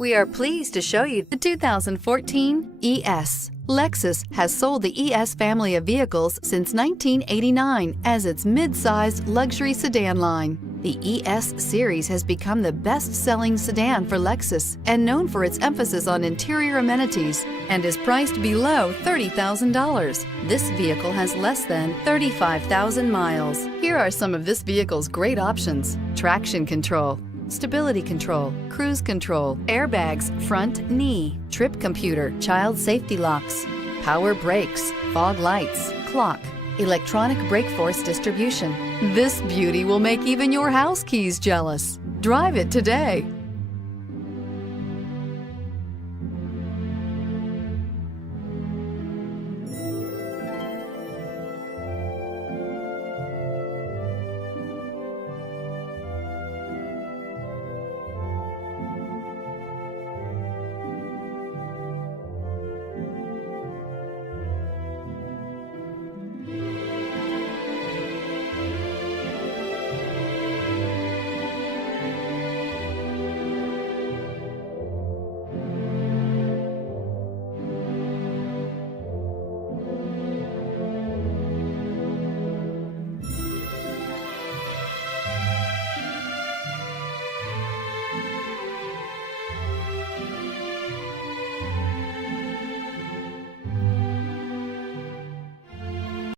We are pleased to show you the 2014 ES. Lexus has sold the ES family of vehicles since 1989 as its mid-sized luxury sedan line. The ES series has become the best-selling sedan for Lexus and known for its emphasis on interior amenities and is priced below $30,000. This vehicle has less than 35,000 miles. Here are some of this vehicle's great options: traction control, stability control, cruise control, airbags, front knee, trip computer, child safety locks, power brakes, fog lights, clock, electronic brake force distribution. This beauty will make even your house keys jealous. Drive it today.